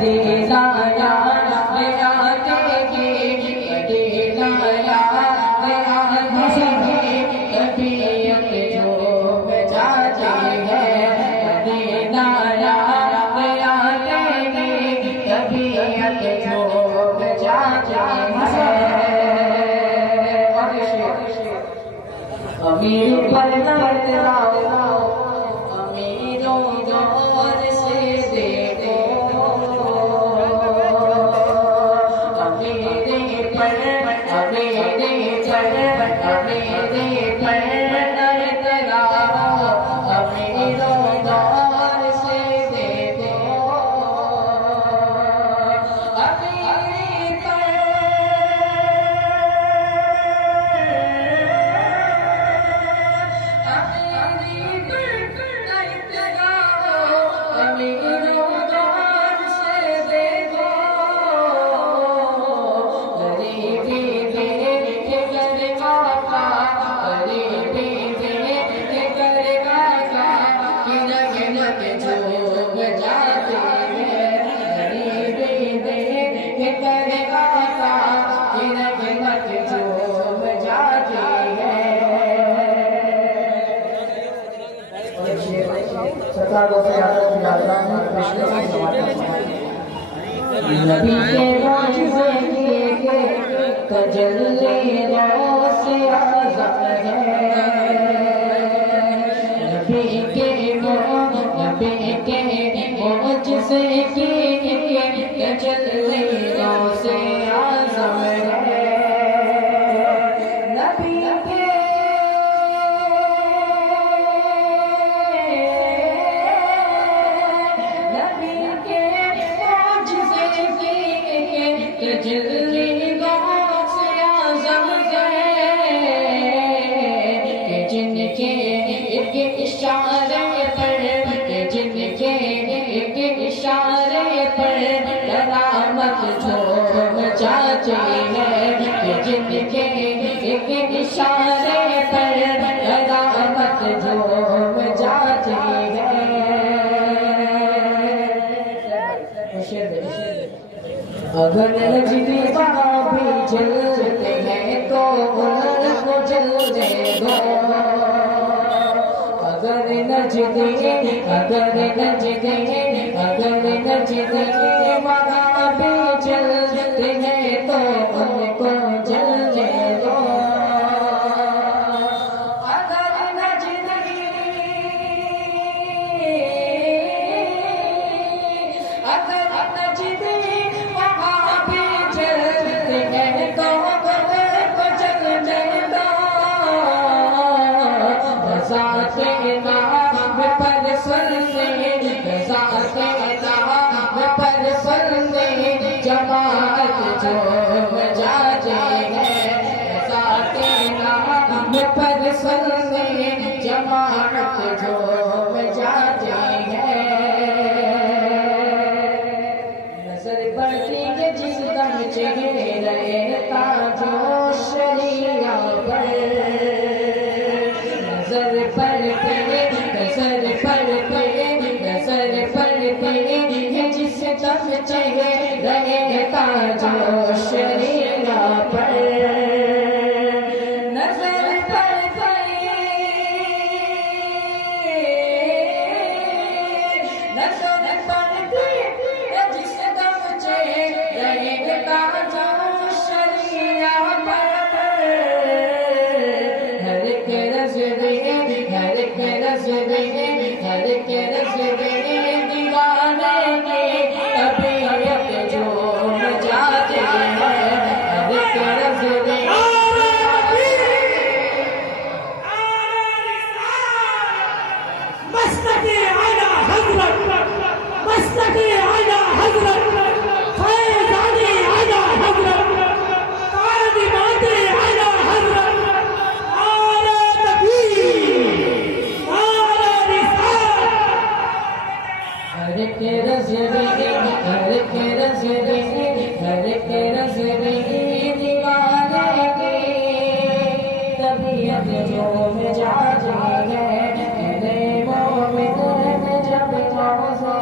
مدینہ یاد آتے گی، مدینہ یاد آتے گی، طبیعت جھوم جاتی ہے، مدینہ یاد آتے گی، طبیعت جھوم جاتی ہے۔ امیر پر نظر لاؤ، امیروں غور سے دیکھو، امیرے پر نظر لاؤ، امیروں غور سے دیکھو، نبی کے معجزے کے تجلی غوث اعظم ہے، نبی کے معجزے کی تجلی غوث اعظم ہے، تجلی غوث اعظم ہے، جن کے ایک اشارے پر کرامت جھوم جاتی ہے، جن کے ایک اشارے پر کرامت جھوم جاتی ہے۔ اگر نجدی وہاں بھی جلتے ہیں تو ان کو جلنے دو، اگر نجدی وہاں بھی جلتے ہیں تو ان کو جلنے دو، جماعت جھوم جاتی ہے، ذات نام پر سننے جماعت جھوم جاتی ہے۔ نظر پڑتی ہے جس دم چہرے تاجو شریعہ پر، نظر پڑتی ہے جس دم چہرے تاجو شریعہ پر، نظر پڑتی ہے جس دم چہرے تاجو شریعہ پر، ہر کے نظرے دیوانے کی طبیعت جھوم جاتی ہے، ہر کے نظرے مسلک اعلیٰ حضرت فیضان اعلیٰ حضرت تعلیمات اعلیٰ حضرت اعلیٰ تقدیر اعلیٰ رسالت، ہر کے نظرے دیوانے کی طبیعت جھوم جاتی ہے، میرے مومن جب سے